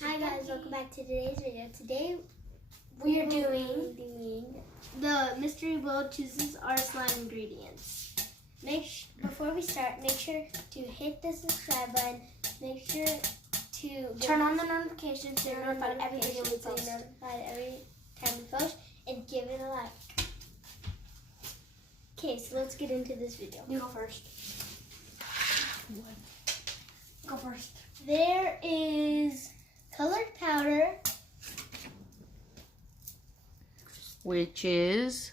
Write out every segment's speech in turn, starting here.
Hi guys, welcome back to today's video. Today we are doing the Mystery World chooses our slime ingredients. Before we start, make sure to hit the subscribe button. Make sure to turn on the notifications so you're notified every video we post. Every time we post, and give it a like. Okay, so let's get into this video. You go first. Go first. There is colored powder, which is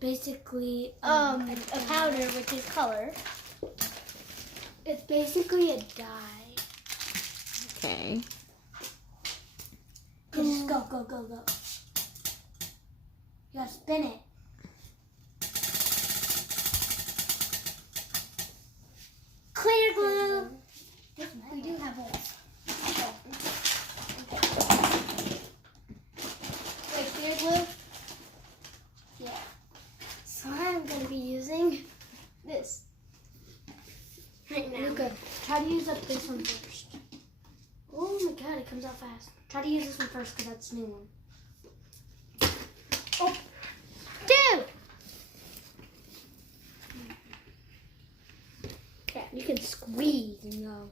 basically a powder, which is color. It's basically a dye. okay. Just go. You gotta spin it. Clear glue. We do have holes. Wait, clear glue? Yeah. So I'm going to be using this right now. Luca, try to use up this one first. Oh my god, it comes out fast. Try to use this one first because that's a new one. Oh, dude! Okay, you can squeeze and go.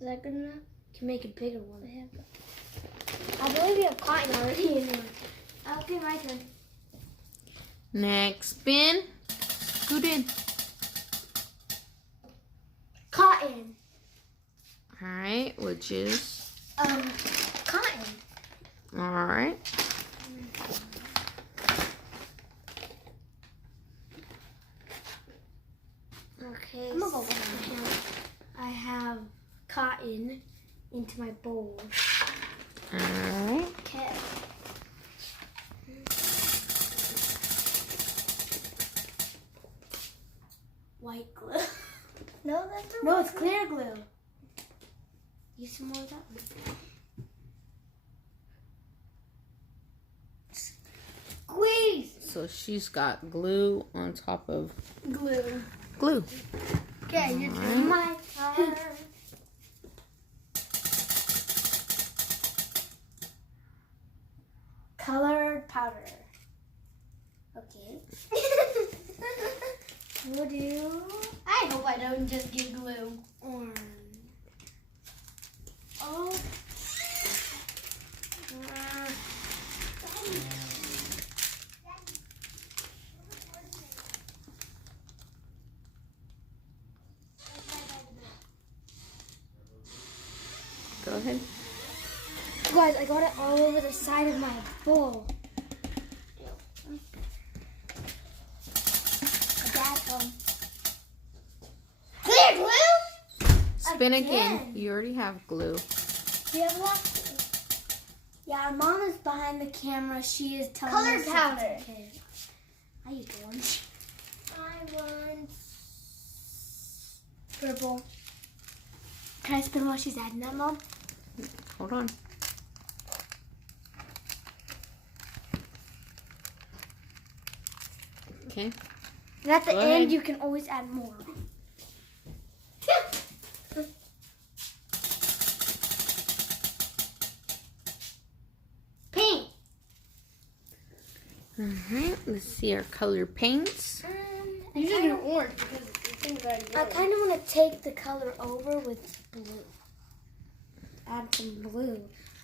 Is that good enough? You can make a bigger one. I believe you have cotton already in there. Okay, my turn. Next spin. Scoot in. Cotton. Alright, which is Cotton. alright. Okay. I'm gonna go I have cotton into my bowl. Alright. Okay. White glue. No, that's not. No, it's clear glue. Use some more of that one. Squeeze. So she's got glue on top of Glue. glue. Okay, your Alright. turn. My turn. Colored powder. Okay. We'll do. I hope I don't just get glue. Orange. Oh. Go ahead. Guys, I got it all over the side of my bowl. Clear glue? Spin again. Again. You already have glue. Do you have lots? Yeah, our mom is behind the camera. She is telling Colored us if powder. it's okay. How you doing? I want Purple. Can I spin while she's adding that, Mom? Hold on. Okay. And at the Go end, ahead. you can always add more. paint. Alright, let's see our color paints. You should do orange because the thing's already I yellow. kind of want to take the color over with blue. Add some blue.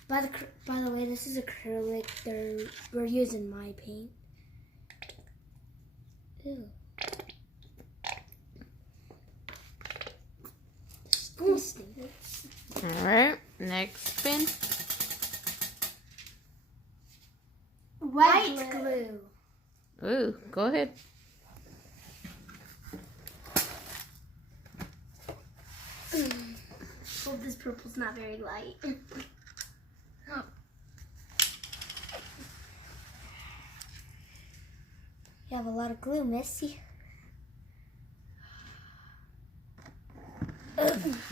By the way, this is acrylic. We're using my paint. Ew. Disgusting. Alright, next spin. White glue. Ooh, go ahead. Hope this purple's not very light. You have a lot of glue, Missy.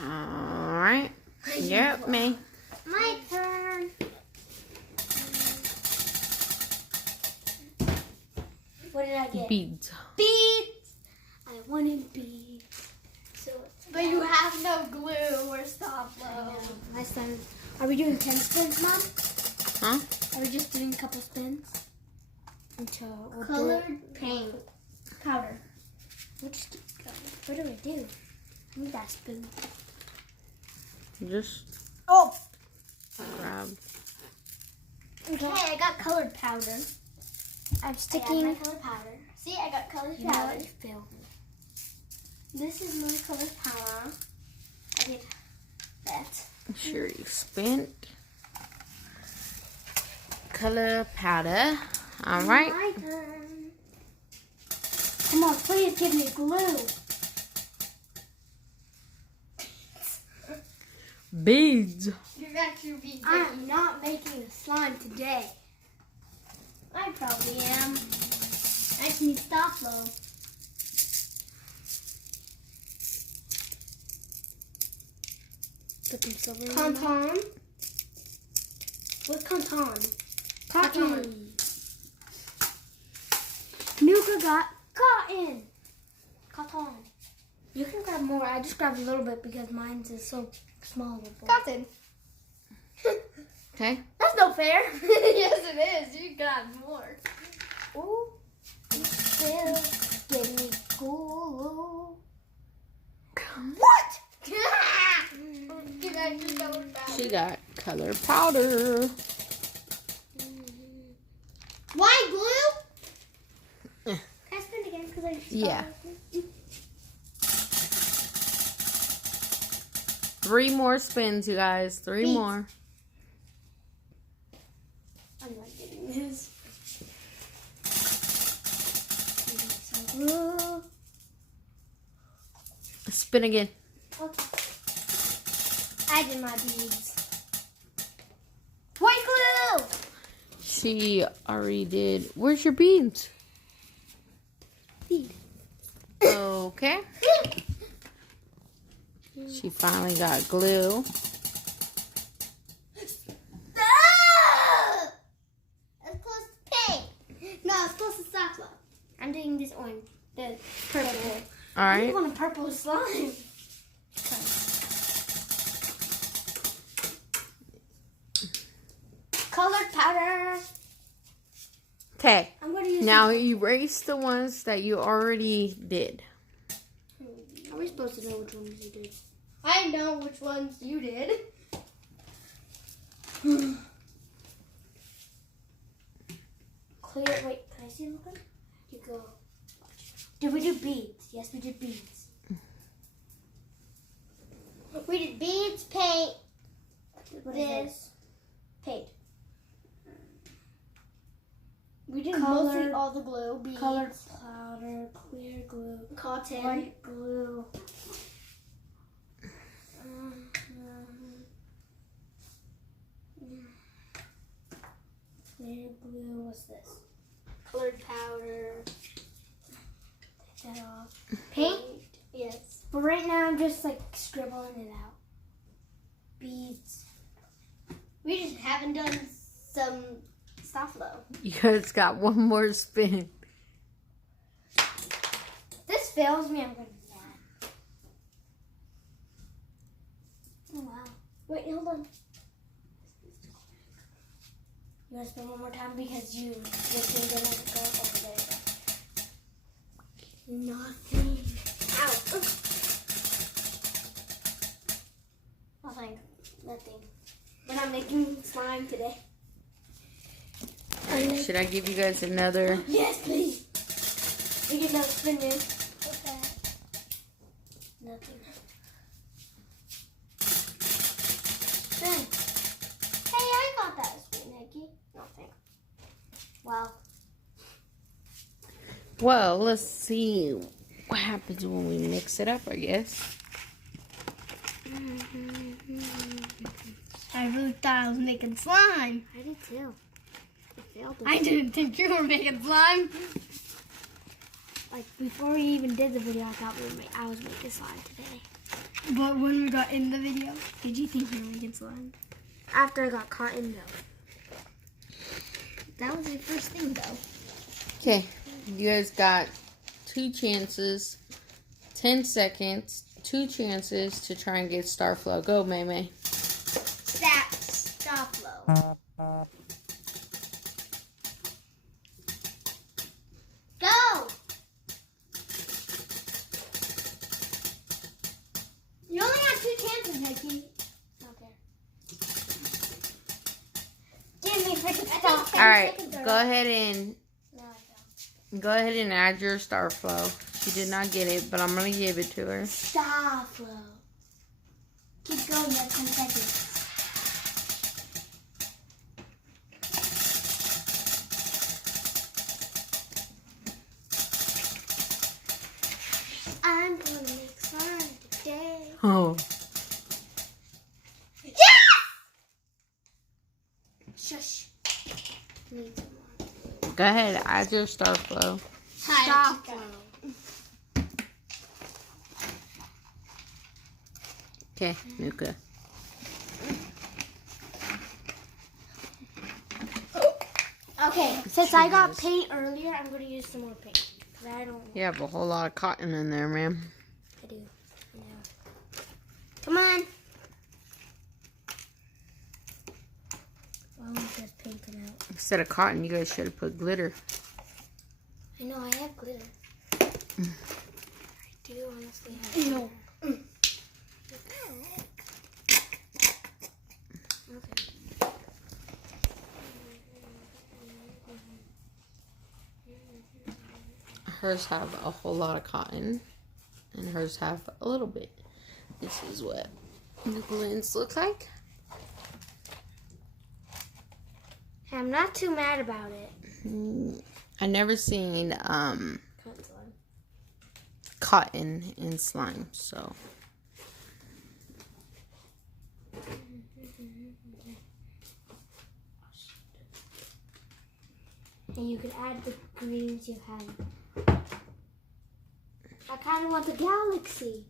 Alright. Yep, me. My turn. What did I get? Beads. Beads. I wanted beads. So But you have no glue or stop flow. Last time. Are we doing 10 spins, Mom? Huh? Are we just doing a couple spins? Until we'll Colored paint. powder. We'll just keep going. What do we do? I need that spoon. Just Oh! grab. Okay, I got colored powder. I'm I got sticking. my colored powder. See, I got colored You know powder. what you feel. This is my colored powder. I did that. Sure, you spent. Color powder. All right. My turn. Come on, please give me glue. Beads. You got your beads. I'm not making a slime today. I probably am. I just need stop flow. Put some silver in Conton. What's Conton? Cotton. Nuka got cotton. Cotton. You can grab more. I just grabbed a little bit because mine's is so small. Cotton. Okay. That's no fair. Yes, it is. You got more. Ooh. Still give me glue. What? You got your colored powder. She got color powder. Why glue? Eh. Can I spin again? Because I just Yeah. 3 more spins, you guys. 3 Beads. more. I'm not getting this. Glue. Spin again. Okay. I did my beads. White glue! She already did. Where's your beads? Bead. Okay. She finally got glue. Ah! It's close to pink. No, it's close to chocolate. I'm doing this orange. The purple. All I right. want a purple slime. Colored powder. Okay. I'm going to use. Now erase the ones that you already did. Are we supposed to know which ones you did? I know which ones you did. Clear. Wait, can I see them again? You go. Did we do beads? Yes, we did beads. We did beads, paint, What is this, paint. We did Colored- mostly all the glue. Beads, Colored powder, clear glue, cotton. white glue. Clear glue. What's this? Colored powder. Take that off. Paint? Yes. But right now I'm just like scribbling it out. Beads. We just haven't done some stop flow. You guys got 1 more spin. This fails me, I'm gonna be mad. Oh wow. Wait, hold on. You wanna spin one more time because you just didn't go over there. Nothing. Ow. Nothing. Nothing. We're not making slime today. Should I give you guys another? Yes, please. We get another spin in. Okay. Nothing. Spin. Hey, I got that spin, Nikki. Nothing. Wow. Well, let's see what happens when we mix it up, I guess. I really thought I was making slime. I did too. I failed it. I didn't think you were making slime. Like before we even did the video, I thought I was making slime today. But when we got in the video, did you think you were making slime? After I got caught in though. That was your first thing, though. Okay, you guys got 2 chances, 10 seconds 2 chances to try and get Starflow. Go, May May. Starflow. Go! You only got 2 chances, Nikki. Okay. Give me freaking stuff. All right, go ahead and No, I add your Starflow. She did not get it, but I'm gonna give it to her. Starflow. Keep going, you have 10 seconds. I'm gonna make slime today. Oh. Shush. Need some more. Go ahead, add your Starflow. Starflow. Okay, Nuka. Okay, since I got paint earlier, I'm gonna use some more paint. 'Cause I don't. You have a whole lot of cotton in there, ma'am. I do. I know. Come on. Why won't just paint it out? Instead of cotton, you guys should have put glitter. I know I have glitter. I do honestly have glitter. No. Hers have a whole lot of cotton, and hers have a little bit. This is what Nuka Lynn's looks like. I'm not too mad about it. I never seen cotton in slime, so And you can add the greens you have. I kind of want the galaxy.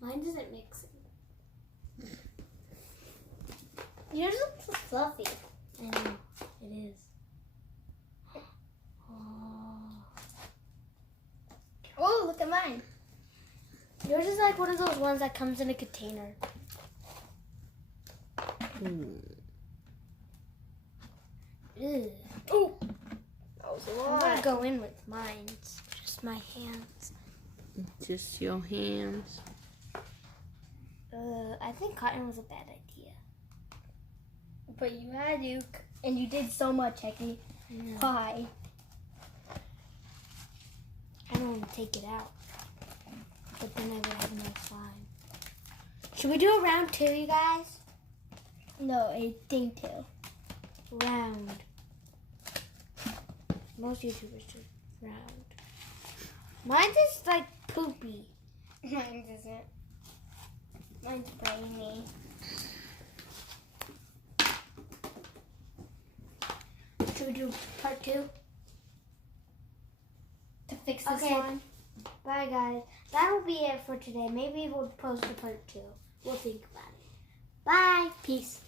Mine doesn't mix it. Yours looks so fluffy. I know, it is. Oh, look at mine. Yours is like one of those ones that comes in a container. Ew. Oh, that was a I'm lot. gonna go in with mine. It's just my hands. just your hands. I think cotton was a bad idea. But you had to, and you did so much, Hecky. I know. Why? I don't want to take it out. But then I would have no slime. Should we do a round 2, you guys? No, I think too. Round. Most YouTubers do round. Mine's just like poopy. Mine doesn't. Mine's brainy. Should we do part 2? To fix this Okay. one. Bye, guys. That'll be it for today. Maybe we'll post a part 2. We'll think about it. Bye. Peace.